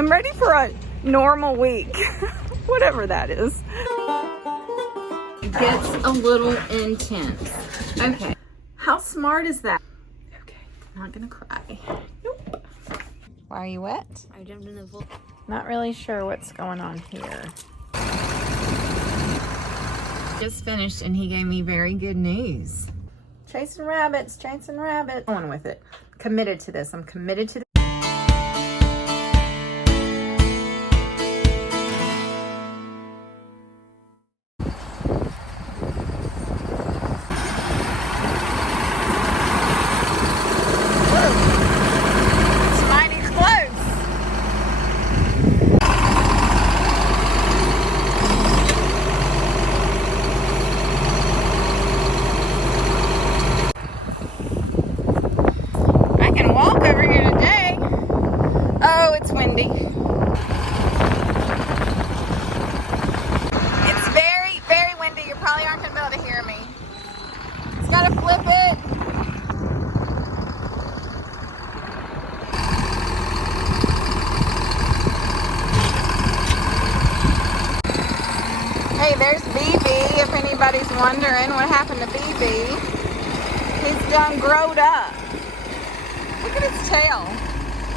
I'm ready for a normal week, whatever that is. It gets a little intense. Okay, how smart is that? Okay, I'm not gonna cry. Nope. Why are you wet? I jumped in the pool. Not really sure what's going on here. Just finished and he gave me very good news. Chasing rabbits, chasing rabbits. Going with it. Committed to this. I'm committed to this. Hey, there's BB, if anybody's wondering what happened to BB. He's done growed up. Look at his tail.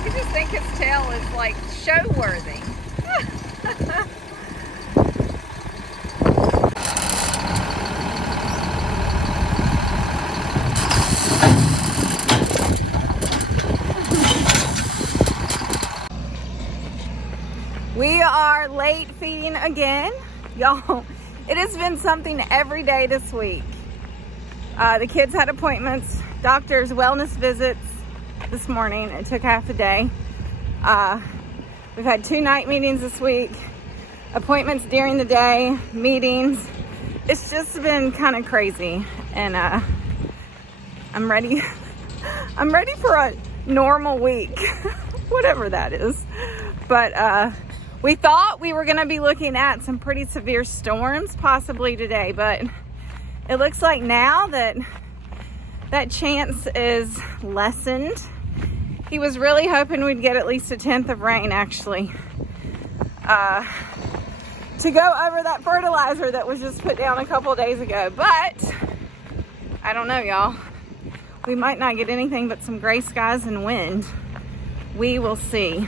You just think his tail is like show-worthy. We are late feeding again. Y'all, it has been something every day this week. The kids had appointments, doctors, wellness visits this morning. It took half a day. We've had 2 night meetings this week, appointments during the day, meetings. It's just been kind of crazy, and I'm ready. I'm ready for a normal week, whatever that is. But we thought we were going to be looking at some pretty severe storms possibly today, but it looks like now that that chance is lessened. He was really hoping we'd get at least a 10th of rain, actually, to go over that fertilizer that was just put down a couple days ago. But I don't know, y'all. We might not get anything but some gray skies and wind. We will see.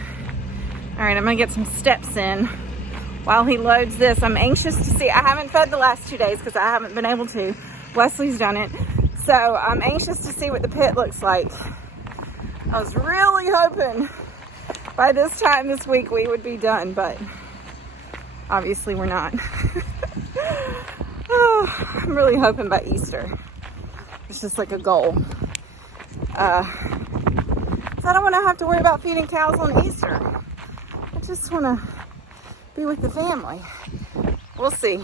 All right, I'm gonna get some steps in while he loads this. I'm anxious to see. I haven't fed the last 2 days because I haven't been able to. Wesley's done it. So I'm anxious to see what the pit looks like. I was really hoping by this time this week we would be done, but obviously we're not. Oh, I'm really hoping by Easter. It's just like a goal. So I don't want to have to worry about feeding cows on Easter. I just want to be with the family. We'll see.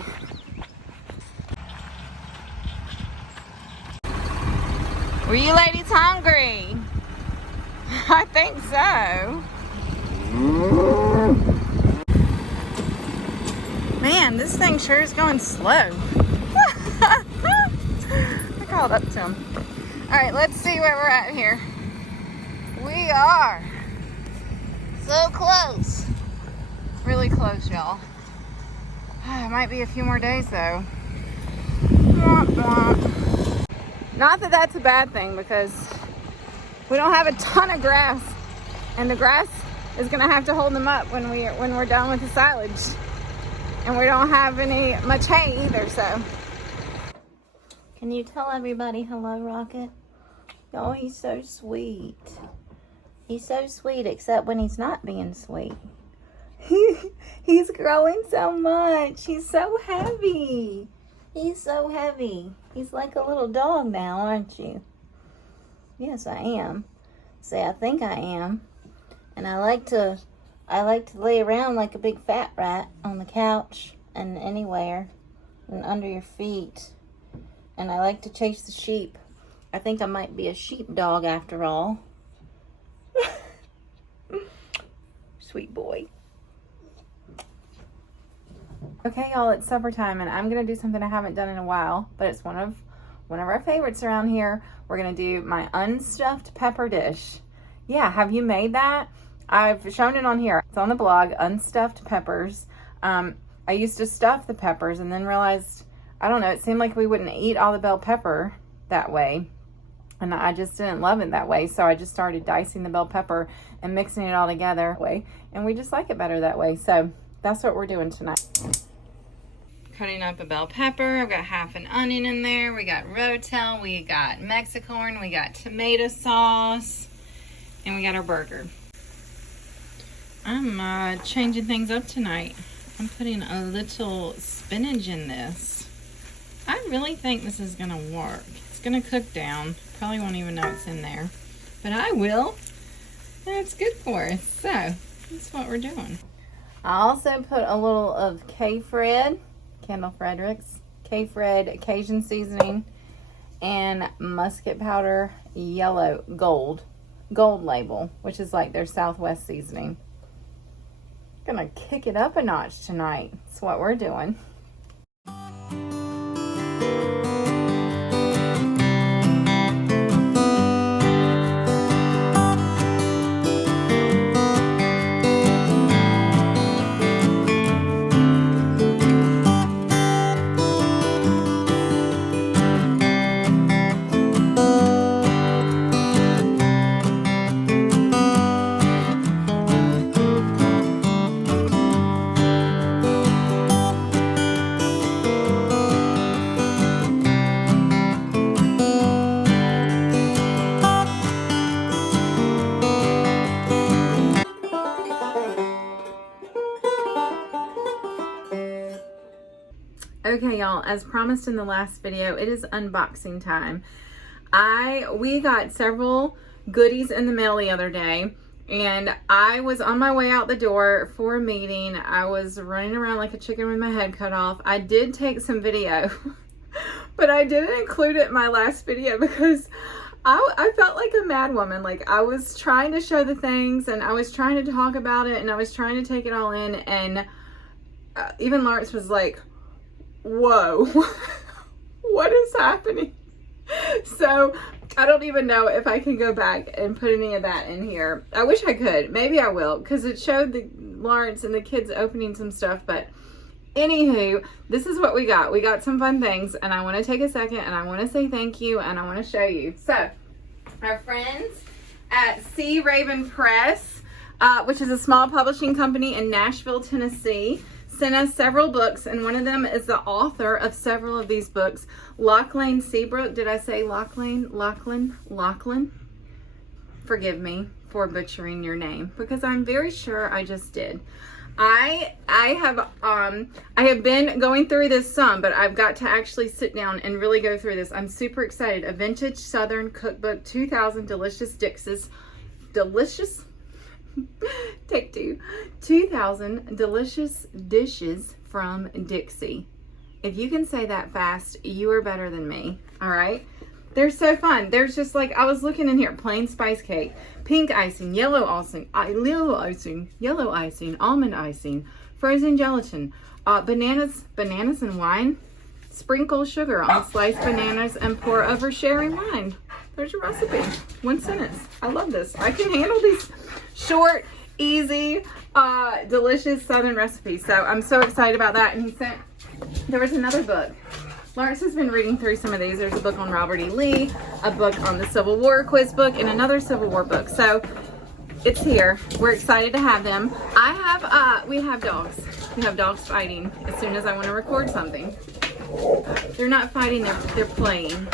Were you ladies hungry? I think so. Man, this thing sure is going slow. I called up to him. All right, let's see where we're at here. We are so close. Really close, y'all. It might be a few more days, though. Womp womp. Not that that's a bad thing, because we don't have a ton of grass, and the grass is gonna have to hold them up when we're done with the silage, and we don't have much hay either. So, Can you tell everybody hello, Rocket? Oh, he's so sweet. He's so sweet, except when he's not being sweet. He's growing so much. He's so heavy. He's so heavy. He's like a little dog now, aren't you? Yes, I am. Say, I think I am. And I like to lay around like a big fat rat on the couch and anywhere and under your feet. And I like to chase the sheep. I think I might be a sheep dog after all. Sweet boy. okay, y'all, it's supper time, and I'm gonna do something I haven't done in a while, but it's one of our favorites around here. We're gonna do my unstuffed pepper dish. Yeah, have you made that? I've shown it on here. It's on the blog, Unstuffed Peppers. I used to stuff the peppers and then realized, I don't know, it seemed like we wouldn't eat all the bell pepper that way. And I just didn't love it that way. So I just started dicing the bell pepper and mixing it all together. And we just like it better that way. So that's what we're doing tonight. Cutting up a bell pepper. I've got half an onion in there. We got rotel. We got Mexicorn. We got tomato sauce. And we got our burger. I'm changing things up tonight. I'm putting a little spinach in this. I really think this is gonna work. It's gonna cook down. Probably won't even know it's in there, but I will. And it's good for us. So that's what we're doing. I also put a little of K-Fred, Kendall Fredericks, K-Fred Cajun seasoning, and musket powder, yellow gold label, which is like their Southwest seasoning. Gonna kick it up a notch tonight. That's what we're doing. Okay, y'all, as promised in the last video, it is unboxing time. We got several goodies in the mail the other day, and I was on my way out the door for a meeting. I was running around like a chicken with my head cut off. I did take some video, but I didn't include it in my last video because I felt like a mad woman. Like, I was trying to show the things, and I was trying to talk about it, and I was trying to take it all in, and even Lawrence was like, whoa, what is happening? So I don't even know if I can go back and put any of that in here. I wish I could. Maybe I will, because it showed the Lawrence and the kids opening some stuff. But anywho, this is what we got. We got some fun things, and I want to take a second and I want to say thank you, and I want to show you. So our friends at Sea Raven Press, which is a small publishing company in Nashville, Tennessee, sent us several books, and one of them is the author of several of these books, Lachlan Seabrook. Did I say Lachlan? Lachlan? Forgive me for butchering your name, because I'm very sure I just did. I have been going through this some, but I've got to actually sit down and really go through this. I'm super excited. A Vintage Southern Cookbook, 2,000 delicious dishes. Take two. 2,000 delicious dishes from Dixie. If you can say that fast, you are better than me. All right. They're so fun. There's just like, I was looking in here, plain spice cake, pink icing, yellow icing, almond icing, frozen gelatin, bananas and wine. Sprinkle sugar on sliced bananas and pour over sherry wine. There's your recipe. One sentence. I love this. I can handle these short, easy, delicious Southern recipes. So I'm so excited about that. And there was another book. Lawrence has been reading through some of these. There's a book on Robert E. Lee, a book on the Civil War quiz book, and another Civil War book. So it's here. We're excited to have them. We have dogs. We have dogs fighting as soon as I want to record something. They're not fighting, they're playing.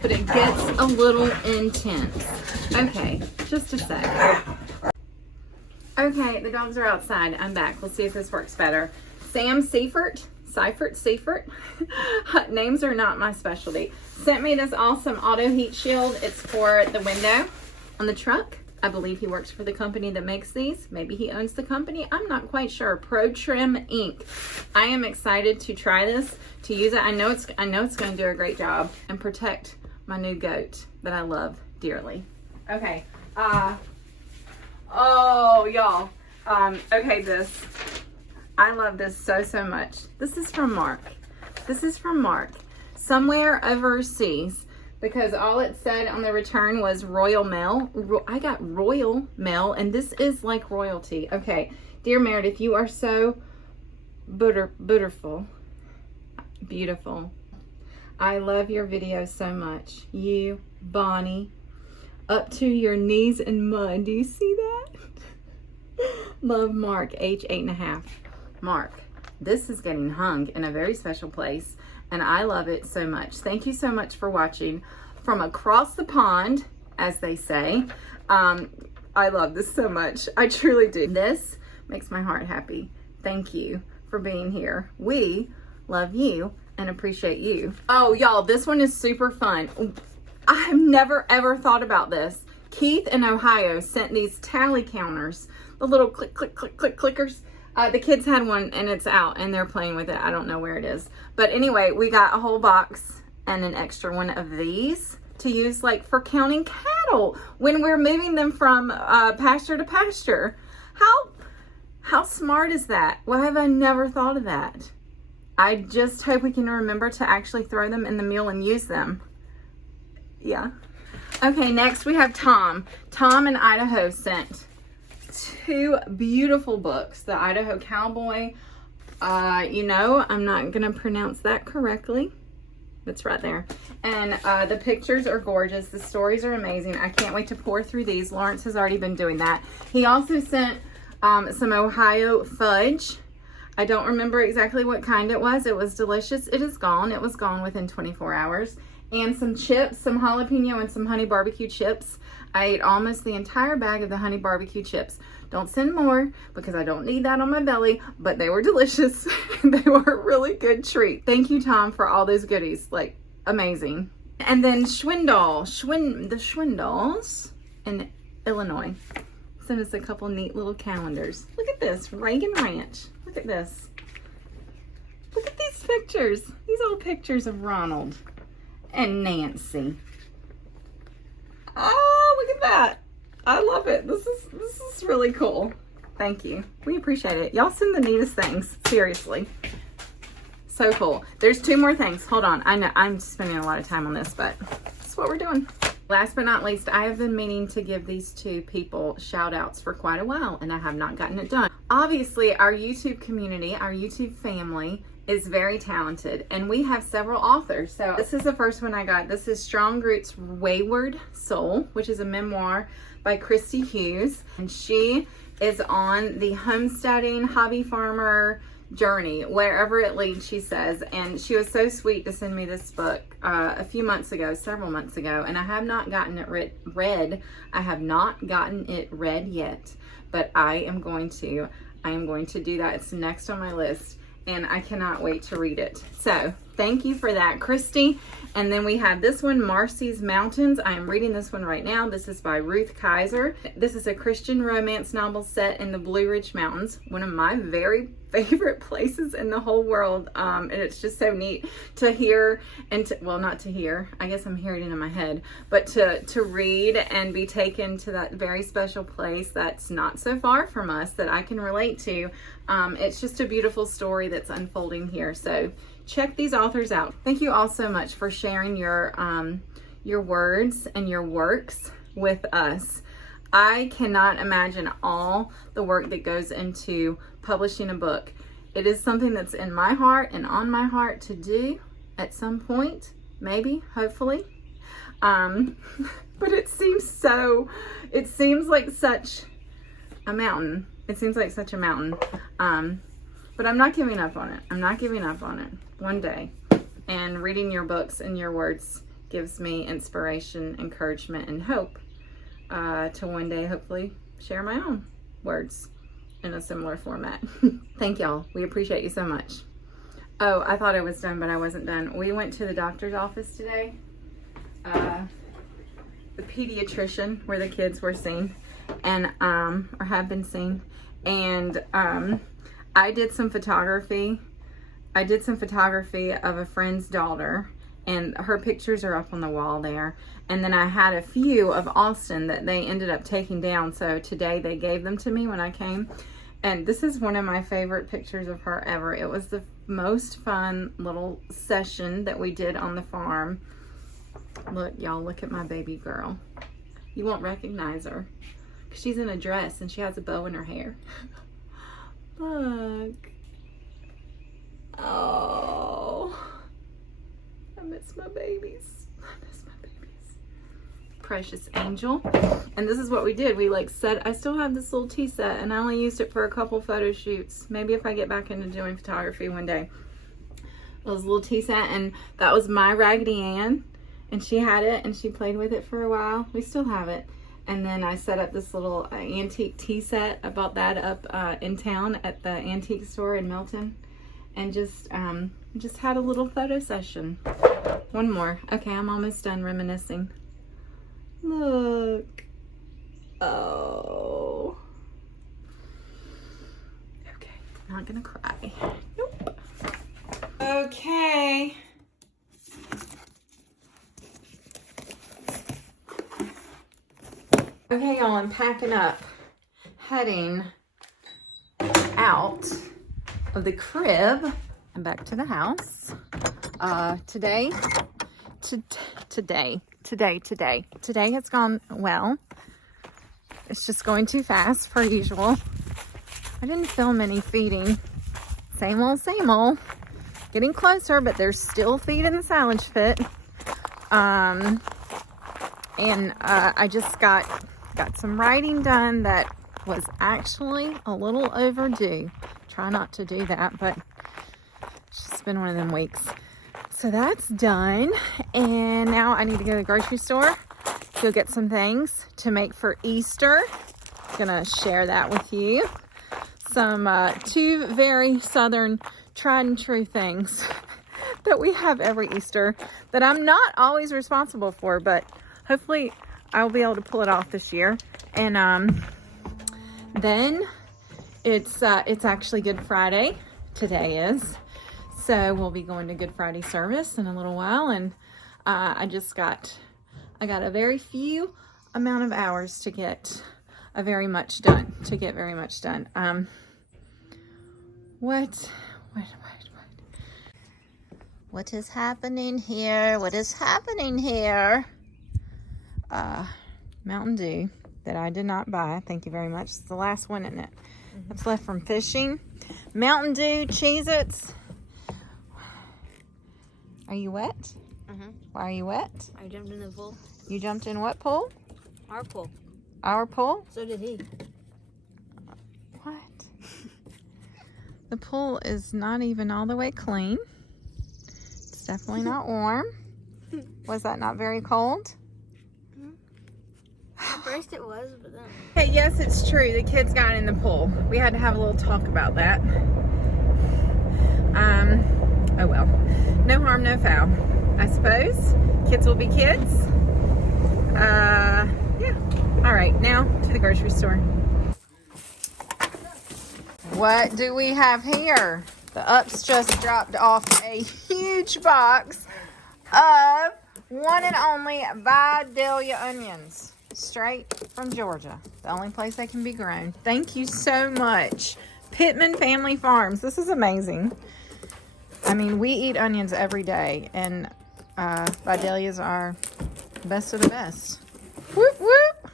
But it gets a little intense. Okay, just a sec. Okay, the dogs are outside. I'm back. We'll see if this works better. Sam Seifert. Names are not my specialty. Sent me this awesome auto heat shield. It's for the window on the truck. I believe he works for the company that makes these. Maybe he owns the company. I'm not quite sure. Pro Trim Inc. I am excited to try this, to use it. I know it's going to do a great job and protect my new goat that I love dearly. Okay. Oh, y'all. Okay, this. I love this so much. This is from Mark. Somewhere overseas, because all it said on the return was Royal Mail. I got Royal Mail, and this is like royalty. Okay, dear Meredith, you are so beautiful. I love your videos so much. You, Bonnie, up to your knees in mud. Do you see that? Love, Mark, age 8.5. Mark, this is getting hung in a very special place, and I love it so much. Thank you so much for watching from across the pond, as they say. I love this so much. I truly do. This makes my heart happy. Thank you for being here. We love you and appreciate you. Oh, y'all, this one is super fun. I have never ever thought about this. Keith in Ohio sent these tally counters, the little click, click, click, click clickers. The kids had one and it's out and they're playing with it. I don't know where it is. But anyway, we got a whole box and an extra one of these to use like for counting cattle when we're moving them from pasture to pasture. How smart is that? Why have I never thought of that? I just hope we can remember to actually throw them in the meal and use them. Yeah. Okay, next we have Tom. Tom in Idaho sent 2 beautiful books. The Idaho Cowboy. You know, I'm not going to pronounce that correctly. It's right there. And the pictures are gorgeous. The stories are amazing. I can't wait to pour through these. Lawrence has already been doing that. He also sent some Ohio fudge. I don't remember exactly what kind it was. It was delicious. It is gone. It was gone within 24 hours. And some chips, some jalapeno and some honey barbecue chips. I ate almost the entire bag of the honey barbecue chips. Don't send more because I don't need that on my belly, but they were delicious. They were a really good treat. Thank you, Tom, for all those goodies. Like, amazing. And then the Schwindels in Illinois sent us a couple neat little calendars. Look at this, Reagan Ranch. Look at this. Look at these pictures. These old pictures of Ronald and Nancy. Oh, look at that. I love it. This is really cool. Thank you. We appreciate it. Y'all send the neatest things. Seriously. So cool. There's 2 more things. Hold on. I know I'm spending a lot of time on this, but that's what we're doing. Last but not least, I have been meaning to give these 2 people shout outs for quite a while, and I have not gotten it done. Obviously, our YouTube community, our YouTube family is very talented, and we have several authors. So this is the first one I got. This is Strong Roots Wayward Soul, which is a memoir by Christy Hughes, and she is on the homesteading hobby farmer journey, wherever it leads, she says. And she was so sweet to send me this book a few months ago, several months ago, and I have not gotten it read. I have not gotten it read yet, but I am going to do that. It's next on my list, and I cannot wait to read it. So thank you for that, Christy. And then we have this one, Marcy's Mountains. I am reading this one right now. This is by Ruth Kaiser. This is a Christian romance novel set in the Blue Ridge Mountains, one of my very favorite places in the whole world. And it's just so neat to hear and well, not to hear, I guess I'm hearing it in my head, but to read and be taken to that very special place that's not so far from us that I can relate to. It's just a beautiful story that's unfolding here. So check these authors out. Thank you all so much for sharing your words and your works with us. I cannot imagine all the work that goes into publishing a book. It is something that's in my heart and on my heart to do at some point, maybe, hopefully. But it seems like such a mountain. It seems like such a mountain. But I'm not giving up on it. I'm not giving up on it. One day. And reading your books and your words gives me inspiration, encouragement, and hope to one day hopefully share my own words in a similar format. Thank y'all. We appreciate you so much. Oh, I thought I was done, but I wasn't done. We went to the doctor's office today. The pediatrician where the kids were seen and or have been seen. And I did some photography. Of a friend's daughter, and her pictures are up on the wall there. And then I had a few of Austin that they ended up taking down. So today they gave them to me when I came. And this is one of my favorite pictures of her ever. It was the most fun little session that we did on the farm. Look, y'all, look at my baby girl. You won't recognize her because she's in a dress and she has a bow in her hair. Look. Oh, I miss my babies. I miss my babies. Precious angel. And this is what we did. We like set, I still have this little tea set and I only used it for a couple photo shoots. Maybe if I get back into doing photography one day. It was a little tea set, and that was my Raggedy Ann. And she had it and she played with it for a while. We still have it. And then I set up this little antique tea set. I bought that up in town at the antique store in Milton. And just had a little photo session. One more. Okay, I'm almost done reminiscing. Look. Oh. Okay, not gonna cry. Nope. Okay. Okay, y'all, I'm packing up, heading out of the crib and back to the house. Today has gone well. It's just going too fast per usual. I didn't film any feeding. Same old, same old. Getting closer, but there's still feed in the silage pit. And I just got some writing done that was actually a little overdue. Try not to do that, but it's just been one of them weeks. So that's done. And now I need to go to the grocery store, go get some things to make for Easter. I'm gonna share that with you. Some two very southern tried and true things that we have every Easter that I'm not always responsible for, but hopefully I'll be able to pull it off this year. And then it's actually Good Friday. Today is. So we'll be going to Good Friday service in a little while, and I got a very few amount of hours to get very much done. What is happening here? What is happening here? Mountain Dew that I did not buy. Thank you very much. It's the last one, isn't it? That's left from fishing. Mountain Dew, Cheez-Its. Are you wet? Why are you wet? I jumped in the pool. You jumped in what pool? Our pool. Our pool? So did he. What? The pool is not even all the way clean. It's definitely not warm. Was that not very cold? At first it was, but then... Hey, yes, it's true. The kids got in the pool. We had to have a little talk about that. Oh well. No harm, no foul, I suppose. Kids will be kids. Yeah. All right, now to the grocery store. What do we have here? The Ups just dropped off a huge box of one and only Vidalia onions. Straight from Georgia. The only place they can be grown. Thank you so much. Pittman Family Farms. This is amazing. I mean, we eat onions every day, and Vidalias are the best of the best. Whoop, whoop.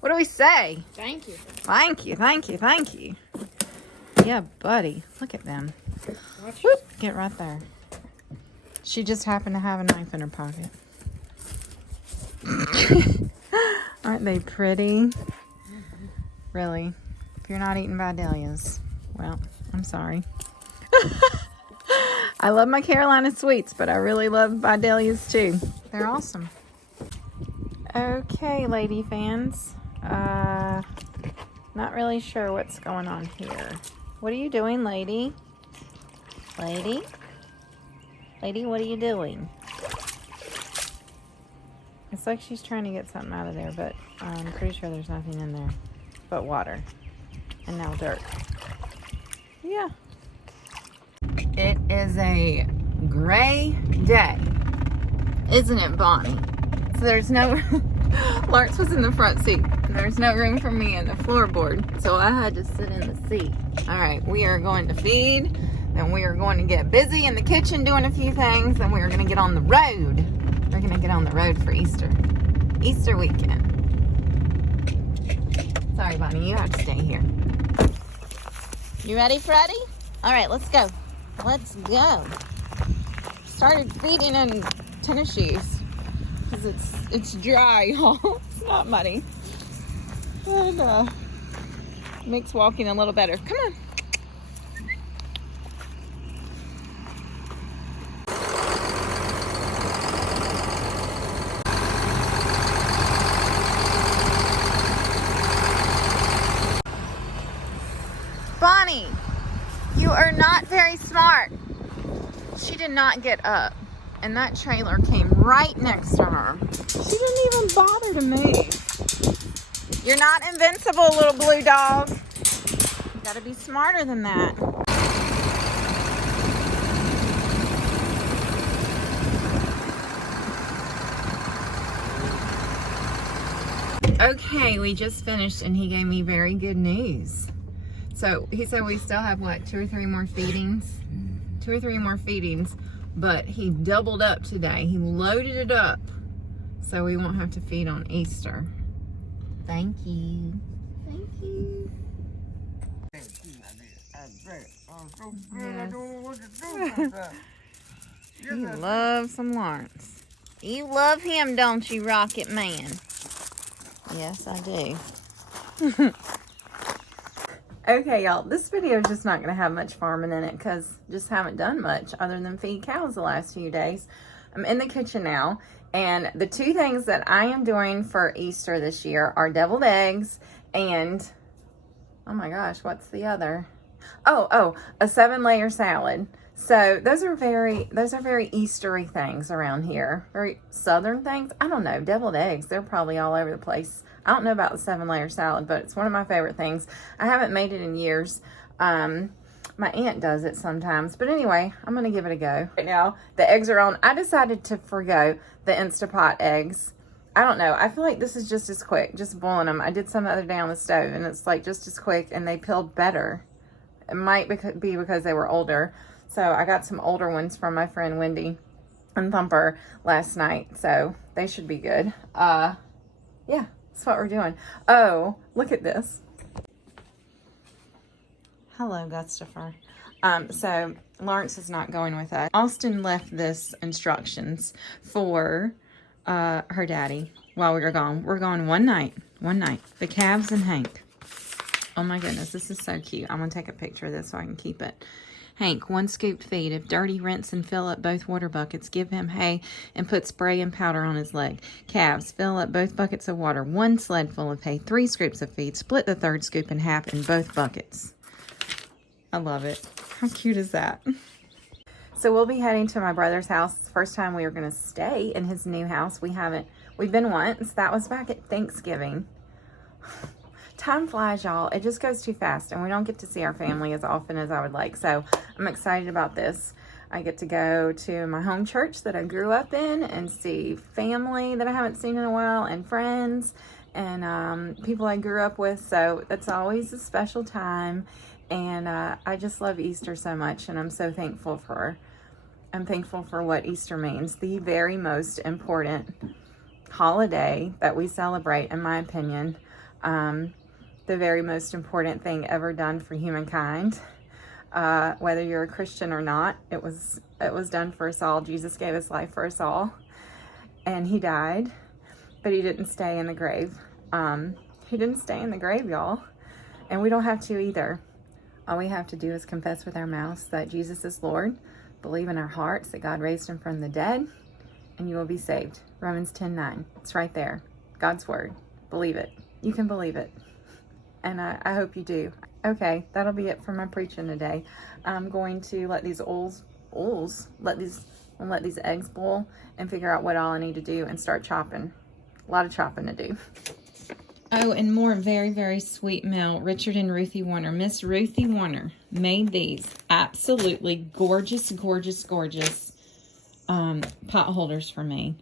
What do we say? Thank you. Thank you, thank you, thank you. Yeah, buddy. Look at them. Whoop. Get right there. She just happened to have a knife in her pocket. Aren't they pretty? Really? If you're not eating Vidalias, well, I'm sorry. I love my Carolina sweets, but I really love Vidalias too. They're awesome. Okay, lady fans. Not really sure what's going on here. What are you doing, lady? Lady? Lady, what are you doing? It's like she's trying to get something out of there, but I'm pretty sure there's nothing in there but water and now dirt. Yeah. It is a gray day, isn't it, Bonnie? So there's no, Lawrence was in the front seat. There's no room for me in the floorboard, so I had to sit in the seat. All right, we are going to feed, then we are going to get busy in the kitchen doing a few things, then we are going to get on the road. we're gonna get on the road for Easter weekend. Sorry, Bonnie, you have to stay here. You ready, Freddie? All right, let's go. Let's go. Started feeding in tennis shoes because it's dry, y'all. It's not muddy. And makes walking a little better. Come on. Bonnie, you are not very smart. She did not get up, and that trailer came right next to her. She didn't even bother to move. You're not invincible, little blue dog. You gotta be smarter than that. Okay, we just finished, and he gave me very good news. So he said we still have, what, 2 or 3 more feedings? 2 or 3 more feedings, but he doubled up today. He loaded it up so we won't have to feed on Easter. Thank you. Thank you. Yes. You love some Lawrence. You love him, don't you, Rocket Man? Yes, I do. Okay, y'all, this video is just not going to have much farming in it because just haven't done much other than feed cows the last few days. I'm in the kitchen now, and the 2 things that I am doing for Easter this year are deviled eggs and, oh my gosh, what's the other? Oh, a 7-layer salad. So those are very Eastery things around here. Very southern things. I don't know, deviled eggs, they're probably all over the place. I don't know about the 7-layer salad, but it's one of my favorite things. I haven't made it in years. My aunt does it sometimes. But anyway, I'm going to give it a go. Right now, the eggs are on. I decided to forgo the Instapot eggs. I don't know. I feel like this is just as quick, just boiling them. I did some the other day on the stove, and it's like just as quick, and they peeled better. It might be because they were older. So I got some older ones from my friend Wendy and Thumper last night. So they should be good. Yeah. That's what we're doing. Oh, look at this. Hello, Gustafer. So Lawrence is not going with us. Austin left this instructions for her daddy while we were gone. We're gone one night. The calves and Hank. Oh my goodness, this is so cute. I'm gonna take a picture of this so I can keep it. Hank, 1 scooped feed. If dirty, rinse and fill up both water buckets. Give him hay and put spray and powder on his leg. Calves, fill up both buckets of water. 1 sled full of hay. 3 scoops of feed. Split the 3rd scoop in half in both buckets. I love it. How cute is that? So we'll be heading to my brother's house. It's the first time we are going to stay in his new house. We've been once. That was back at Thanksgiving. Time flies, y'all. It just goes too fast, and we don't get to see our family as often as I would like. So I'm excited about this. I get to go to my home church that I grew up in and see family that I haven't seen in a while, and friends and people I grew up with. So it's always a special time, and I just love Easter so much, and I'm so thankful for what Easter means. The very most important holiday that we celebrate, in my opinion. The very most important thing ever done for humankind. Whether you're a Christian or not, it was done for us all. Jesus gave his life for us all, and he died, but he didn't stay in the grave. He didn't stay in the grave, y'all, and we don't have to either. All we have to do is confess with our mouths that Jesus is Lord, believe in our hearts that God raised him from the dead, and you will be saved. Romans 10:9. It's right there. God's word. Believe it. You can believe it. And I hope you do. Okay, that'll be it for my preaching today. I'm going to let these let these eggs boil and figure out what all I need to do and start chopping. A lot of chopping to do. Oh, and more very, very sweet mail. Richard and Ruthie Warner. Miss Ruthie Warner made these absolutely gorgeous, gorgeous, gorgeous pot holders for me.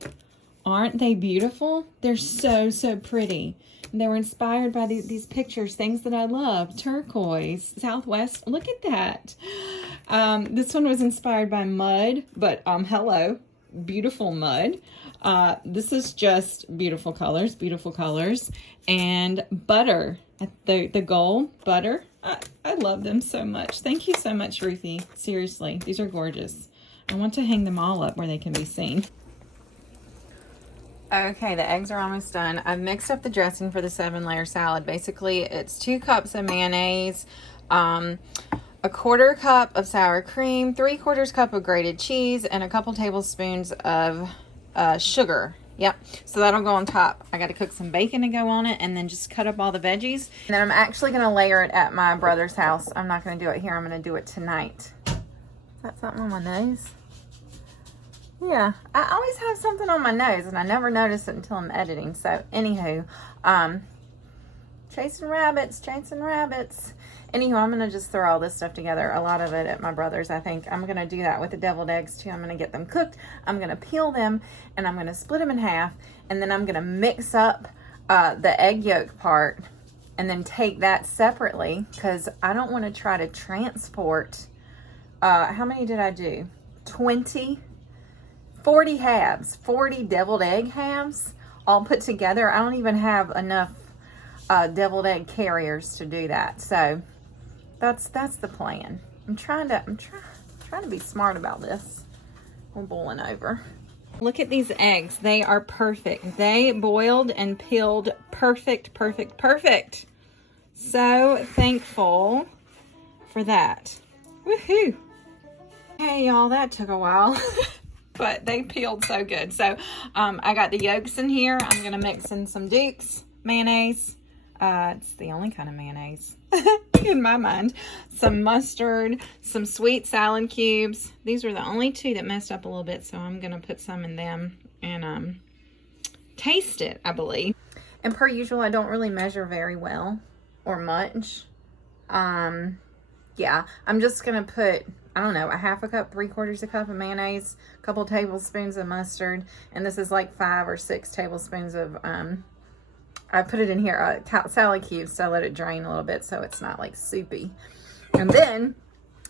Aren't they beautiful? They're so, so pretty. And they were inspired by these pictures, things that I love. Turquoise, Southwest. Look at that. This one was inspired by mud, but hello. beautiful mud. This is just beautiful colors, and butter, the gold butter. I love them so much. Thank you so much, Ruthie. Seriously, these are gorgeous. I want to hang them all up where they can be seen. Okay, the eggs are almost done. I've mixed up the dressing for the 7-layer salad. Basically, it's 2 cups of mayonnaise, a 1/4 cup of sour cream, 3/4 cup of grated cheese, and a couple tablespoons of sugar. Yep, so that'll go on top. I got to cook some bacon to go on it, and then just cut up all the veggies. And then I'm actually going to layer it at my brother's house. I'm not going to do it here. I'm going to do it tonight. Is that something on my nose? Yeah, I always have something on my nose, and I never notice it until I'm editing. So, anywho, chasing rabbits. Anywho, I'm going to just throw all this stuff together, a lot of it at my brother's. I think I'm going to do that with the deviled eggs, too. I'm going to get them cooked. I'm going to peel them, and I'm going to split them in half, and then I'm going to mix up the egg yolk part, and then take that separately, because I don't want to try to transport, how many did I do? 40 halves, 40 deviled egg halves all put together. I don't even have enough deviled egg carriers to do that. So that's the plan. I'm trying to be smart about this. We're boiling over. Look at these eggs. They are perfect. They boiled and peeled perfect. So thankful for that. Woohoo. Hey y'all, that took a while. But they peeled so good. So I got the yolks in here. I'm going to mix in some Duke's mayonnaise. It's the only kind of mayonnaise in my mind. Some mustard, some sweet salad cubes. These were the only 2 that messed up a little bit, so I'm going to put some in them and taste it, I believe. And per usual, I don't really measure very well or much. Yeah, I'm just going to put, I don't know, a 1/2 cup, 3/4 cup of mayonnaise, a couple tablespoons of mustard, and this is like 5 or 6 tablespoons of, I put it in here, salad cubes, so I let it drain a little bit so it's not like soupy. And then,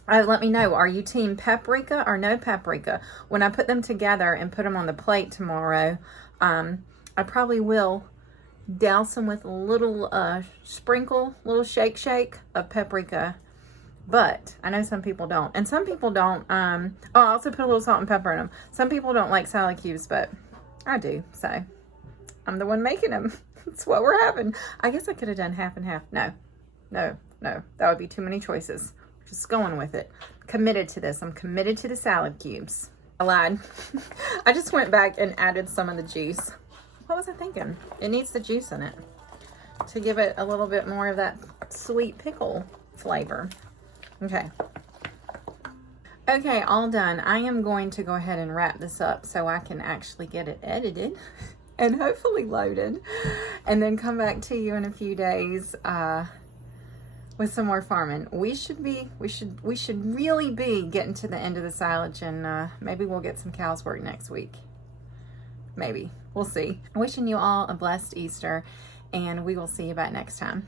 let me know, are you team paprika or no paprika? When I put them together and put them on the plate tomorrow, I probably will douse them with a little sprinkle, little shake of paprika. But I know some people don't. And some people don't. I also put a little salt and pepper in them. Some people don't like salad cubes, but I do. So I'm the one making them. That's what we're having. I guess I could have done half and half. No. That would be too many choices. Just going with it. Committed to this. I'm committed to the salad cubes. I lied. I just went back and added some of the juice. What was I thinking? It needs the juice in it to give it a little bit more of that sweet pickle flavor. Okay, all done. I am going to go ahead and wrap this up so I can actually get it edited and hopefully loaded, and then come back to you in a few days with some more farming. We should really be getting to the end of the silage, and maybe we'll get some cows work next week. Maybe. We'll see. Wishing you all a blessed Easter, and we will see you back next time.